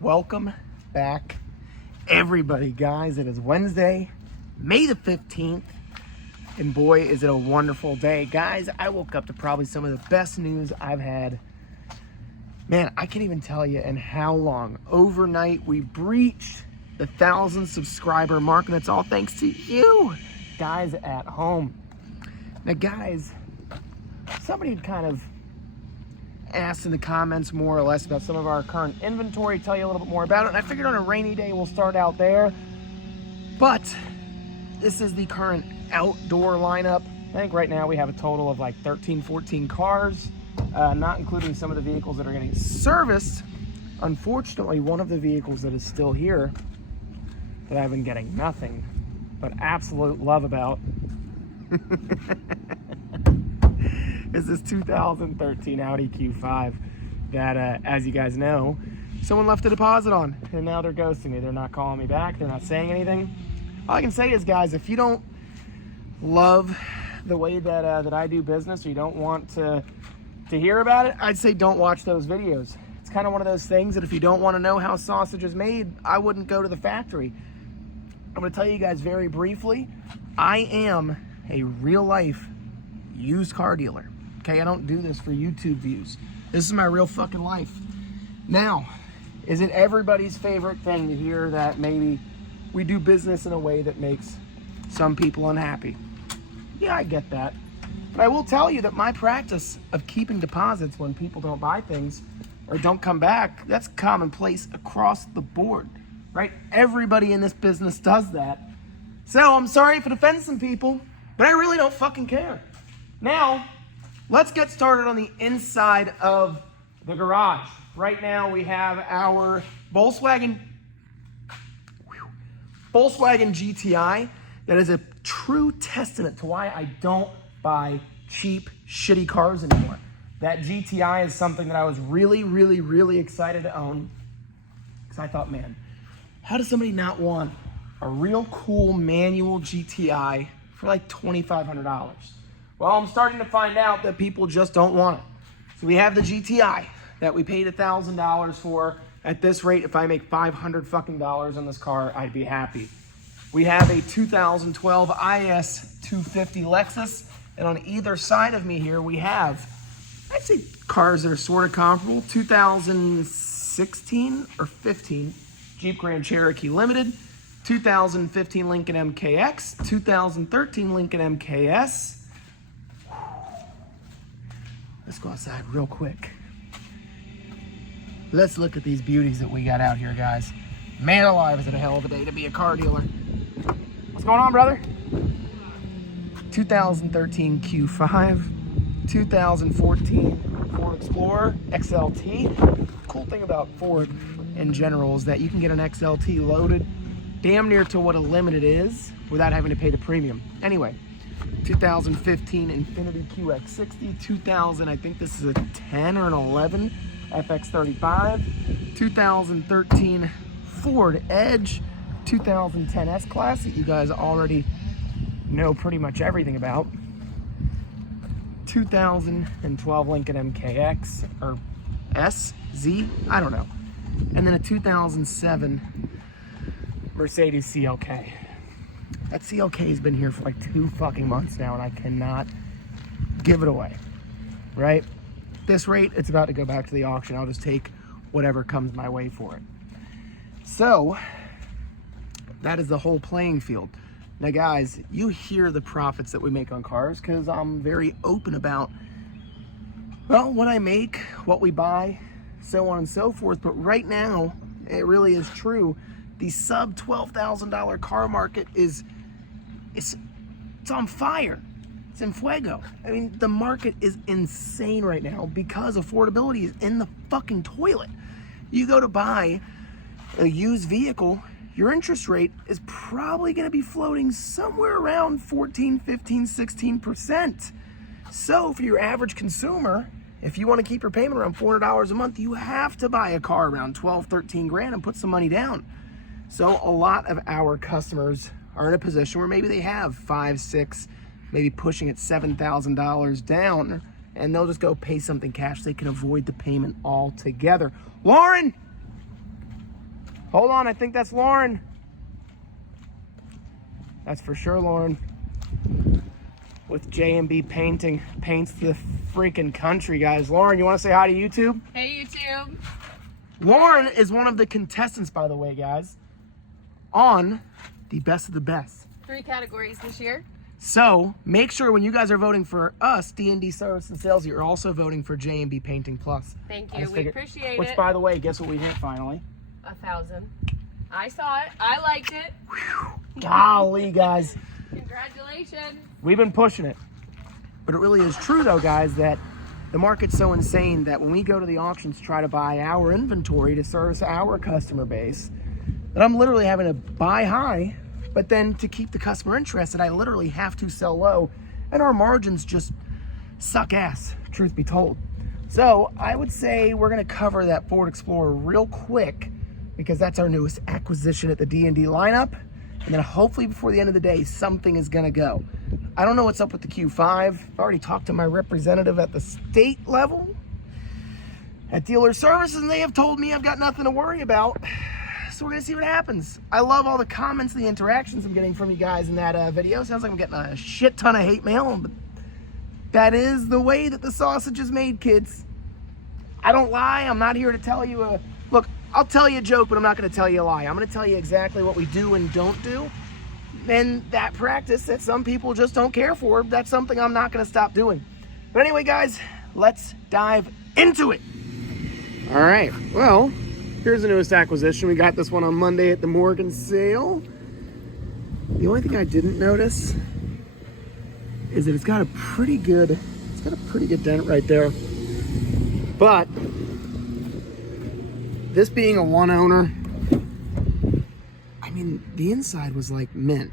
Welcome back, everybody, guys. It is Wednesday, May the 15th, and boy, is it a wonderful day. Guys, I woke up to probably some of the best news I've had. Man, I can't even tell you in how long. Overnight, we breached the 1,000 subscriber mark, and it's all thanks to you guys at home. Now, guys, somebody had kind of asked in the comments more or less about some of our current inventory, tell you a little bit more about it, and I figured on a rainy day we'll start out there. But this is the current outdoor lineup. I think right now we have a total of like 13, 14 cars, not including some of the vehicles that are getting serviced. Unfortunately, one of the vehicles that is still here that I've been getting nothing but absolute love about is this 2013 Audi Q5 that, as you guys know, someone left a deposit on, and now they're ghosting me. They're not calling me back. They're not saying anything. All I can say is, guys, if you don't love the way that I do business, or you don't want to hear about it, I'd say don't watch those videos. It's kind of one of those things that if you don't want to know how sausage is made, I wouldn't go to the factory. I'm going to tell you guys very briefly, I am a real-life used car dealer. Okay, I don't do this for YouTube views. This is my real fucking life. Now, is it everybody's favorite thing to hear that maybe we do business in a way that makes some people unhappy? Yeah, I get that. But I will tell you that my practice of keeping deposits when people don't buy things or don't come back, that's commonplace across the board, right? Everybody in this business does that. So I'm sorry if it offends some people, but I really don't fucking care. Now, let's get started on the inside of the garage. Right now we have our Volkswagen GTI. That is a true testament to why I don't buy cheap, shitty cars anymore. That GTI is something that I was really, really, really excited to own, because I thought, man, how does somebody not want a real cool manual GTI for like $2,500? Well, I'm starting to find out that people just don't want it. So we have the GTI that we paid $1,000 for. At this rate, if I make $500 fucking dollars on this car, I'd be happy. We have a 2012 IS 250 Lexus, and on either side of me here, we have, I'd say, cars that are sort of comparable. 2016 or 15 Jeep Grand Cherokee Limited, 2015 Lincoln MKX, 2013 Lincoln MKS. Let's go outside real quick. Let's look at these beauties that we got out here, guys. Man alive, is it a hell of a day to be a car dealer. What's going on, brother? 2013 Q5, 2014 Ford Explorer XLT. Cool thing about Ford in general is that you can get an XLT loaded damn near to what a Limited is without having to pay the premium. Anyway, 2015 Infiniti QX60, 2000, I think this is a 10 or an 11 FX35, 2013 Ford Edge, 2010 S-Class that you guys already know pretty much everything about, 2012 Lincoln MKX, or SZ, I don't know, and then a 2007 Mercedes CLK. That CLK has been here for like 2 fucking months now, and I cannot give it away, right? At this rate, it's about to go back to the auction. I'll just take whatever comes my way for it. So, that is the whole playing field. Now, guys, you hear the profits that we make on cars because I'm very open about, well, what I make, what we buy, so on and so forth. But right now, it really is true. The sub $12,000 car market is it's on fire. It's in fuego. I mean, the market is insane right now because affordability is in the fucking toilet. You go to buy a used vehicle, your interest rate is probably going to be floating somewhere around 14, 15, 16%. So for your average consumer, if you want to keep your payment around $400 a month, you have to buy a car around 12, 13 grand and put some money down. So a lot of our customers are in a position where maybe they have 5, 6, maybe pushing at $7,000 down, and they'll just go pay something cash. They can avoid the payment altogether. Lauren, Hold on, I think that's Lauren. That's for sure Lauren. With J&B Painting. Paints the freaking country, guys. Lauren, you want to say hi to YouTube? Hey, YouTube. Lauren is one of the contestants, by the way, guys, on the Best of the Best. 3 categories this year. So make sure when you guys are voting for us, D&D Service and Sales, you're also voting for J&B Painting Plus. Thank you. We appreciate it. Which, by the way, guess what we hit finally? 1,000. I saw it. I liked it. Whew. Golly, guys. Congratulations. We've been pushing it. But it really is true, though, guys, that the market's so insane that when we go to the auctions to try to buy our inventory to service our customer base, that I'm literally having to buy high, but then to keep the customer interested, I literally have to sell low, and our margins just suck ass, truth be told. So I would say we're gonna cover that Ford Explorer real quick because that's our newest acquisition at the D&D lineup. And then hopefully before the end of the day, something is gonna go. I don't know what's up with the Q5. I've already talked to my representative at the state level at Dealer Services, and they have told me I've got nothing to worry about. So we're gonna see what happens. I love all the comments, the interactions I'm getting from you guys in that video. Sounds like I'm getting a shit ton of hate mail, but that is the way that the sausage is made, kids. I don't lie. I'm not here to tell you look, I'll tell you a joke, but I'm not gonna tell you a lie. I'm gonna tell you exactly what we do and don't do. And that practice that some people just don't care for, that's something I'm not gonna stop doing. But anyway, guys, let's dive into it. All right, well, here's the newest acquisition. We got this one on Monday at the Morgan sale. The only thing I didn't notice is that it's got a pretty good dent right there. But this being a one owner, I mean, the inside was like mint.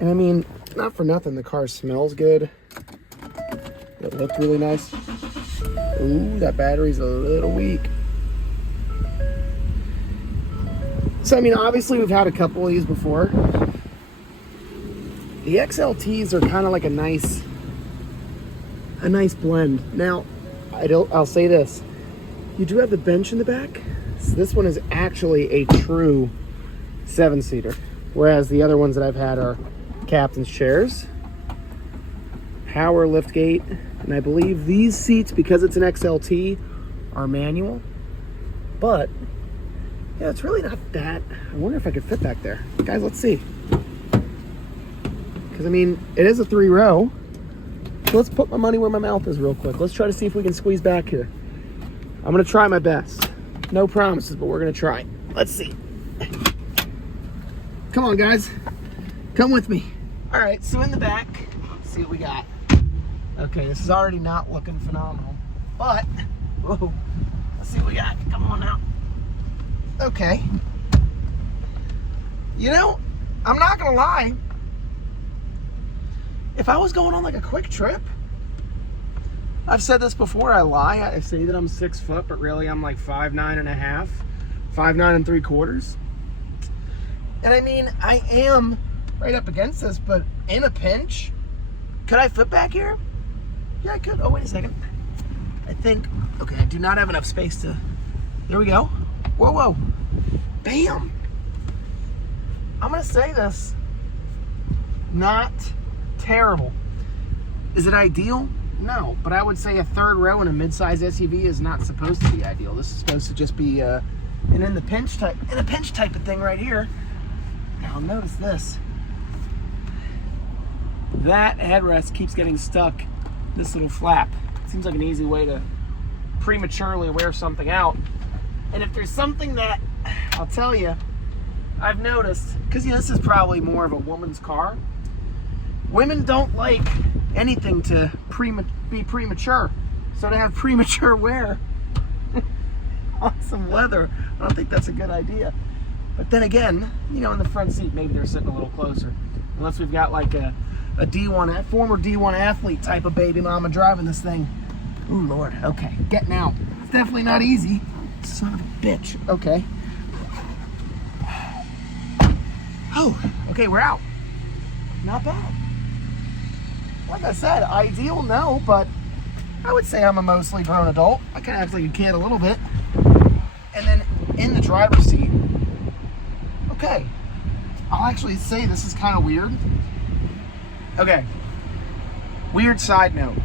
And I mean, not for nothing, the car smells good. It looked really nice. Ooh, that battery's a little weak. So, I mean, obviously we've had a couple of these before. The XLTs are kind of like a nice blend. Now, I'll say this. You do have the bench in the back. So this one is actually a true 7-seater. Whereas the other ones that I've had are captain's chairs, power lift gate, and I believe these seats, because it's an XLT, are manual. But yeah, it's really not that. I wonder if I could fit back there. Guys, let's see. Because I mean, it is a 3-row. So let's put my money where my mouth is real quick. Let's try to see if we can squeeze back here. I'm gonna try my best. No promises, but we're gonna try. Let's see. Come on, guys. Come with me. All right, so in the back, let's see what we got. Okay, this is already not looking phenomenal, but, whoa, let's see what we got. Come on now. Okay. You know, I'm not gonna lie. If I was going on like a quick trip, I've said this before, I lie. I say that I'm 6 foot, but really I'm like 5'9.5", 5'9 3/4". And I mean, I am right up against this, but in a pinch, could I fit back here? Yeah, I could. Oh, wait a second. I think, okay, I do not have enough space to, there we go. Whoa, whoa. Bam. I'm gonna say this, not terrible. Is it ideal? No, but I would say a 3rd row in a mid-size SUV is not supposed to be ideal. This is supposed to just be an in a pinch type of thing right here. Now notice this. That headrest keeps getting stuck. This little flap. Seems like an easy way to prematurely wear something out. And if there's something that I'll tell you, I've noticed, because you know, this is probably more of a woman's car. Women don't like anything to be premature. So to have premature wear on some leather, I don't think that's a good idea. But then again, you know, in the front seat, maybe they're sitting a little closer. Unless we've got like a former D1 athlete type of baby mama driving this thing. Ooh, Lord, okay, getting out. It's definitely not easy. Son of a bitch, okay. Oh, okay, we're out. Not bad. Like I said, ideal, no, but I would say I'm a mostly grown adult. I kind of act like a kid a little bit. And then in the driver's seat. Okay, I'll actually say this is kind of weird. Okay, weird side note.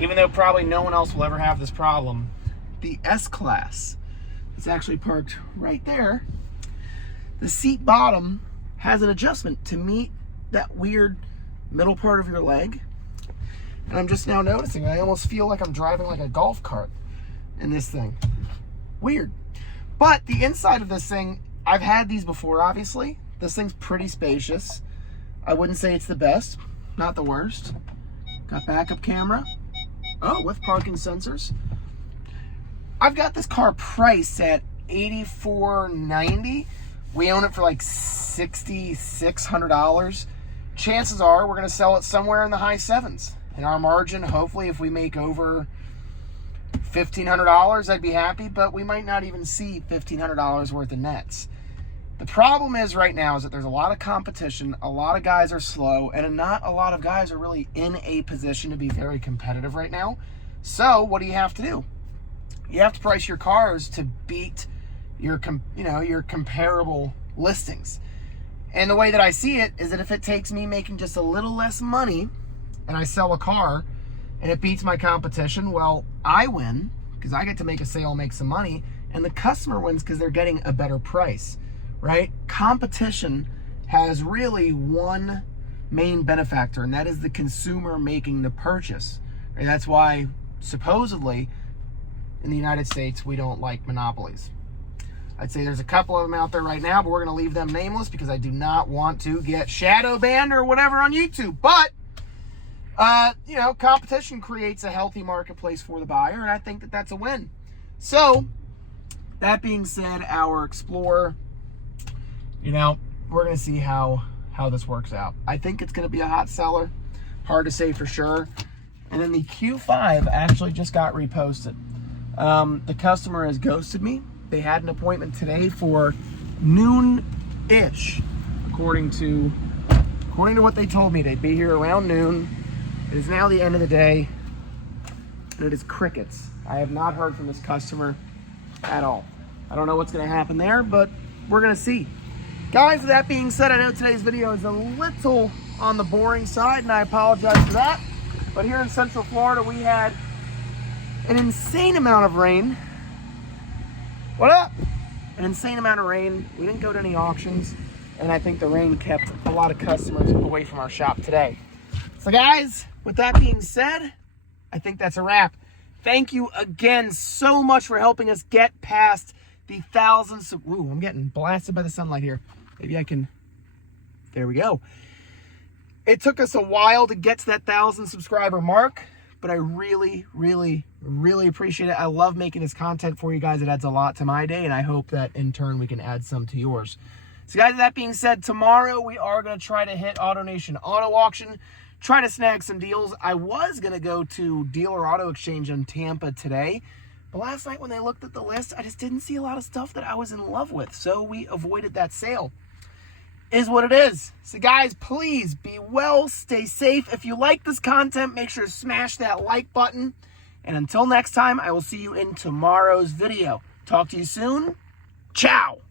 Even though probably no one else will ever have this problem, the S-Class is actually parked right there. The seat bottom has an adjustment to meet that weird middle part of your leg. And I'm just now noticing, I almost feel like I'm driving like a golf cart in this thing. Weird. But the inside of this thing, I've had these before, obviously. This thing's pretty spacious. I wouldn't say it's the best, not the worst. Got backup camera. Oh, with parking sensors. I've got this car priced at $84.90. We own it for like $6,600. Chances are we're going to sell it somewhere in the high sevens. And our margin, hopefully, if we make over $1,500, I'd be happy, but we might not even see $1,500 worth of nets. The problem is right now is that there's a lot of competition, a lot of guys are slow, and not a lot of guys are really in a position to be very competitive right now. So what do you have to do? You have to price your cars to beat your comparable listings. And the way that I see it is that if it takes me making just a little less money and I sell a car and it beats my competition, well, I win because I get to make a sale, make some money, and the customer wins because they're getting a better price. Right? Competition has really one main benefactor, and that is the consumer making the purchase. Right? That's why, supposedly, in the United States, we don't like monopolies. I'd say there's a couple of them out there right now, but we're going to leave them nameless because I do not want to get shadow banned or whatever on YouTube. But, competition creates a healthy marketplace for the buyer, and I think that that's a win. So, that being said, our Explorer, we're going to see how this works out. I think it's going to be a hot seller. Hard to say for sure. And then the Q5 actually just got reposted. The customer has ghosted me. They had an appointment today for noon-ish, according to what they told me. They'd be here around noon. It is now the end of the day, and it is crickets. I have not heard from this customer at all. I don't know what's going to happen there, but we're going to see. Guys, with that being said, I know today's video is a little on the boring side, and I apologize for that. But here in Central Florida, we had an insane amount of rain. What up? An insane amount of rain. We didn't go to any auctions, and I think the rain kept a lot of customers away from our shop today. So guys, with that being said, I think that's a wrap. Thank you again so much for helping us get past the thousands. Ooh, I'm getting blasted by the sunlight here. Maybe I can, there we go. It took us a while to get to that 1,000 subscriber mark, but I really, really, really appreciate it. I love making this content for you guys. It adds a lot to my day, and I hope that in turn we can add some to yours. So guys, that being said, tomorrow we are going to try to hit AutoNation Auto Auction, try to snag some deals. I was going to go to Dealer Auto Exchange in Tampa today, but last night when they looked at the list, I just didn't see a lot of stuff that I was in love with, so we avoided that sale. Is what it is. So guys, please be well, stay safe. If you like this content, make sure to smash that like button. And until next time, I will see you in tomorrow's video. Talk to you soon. Ciao.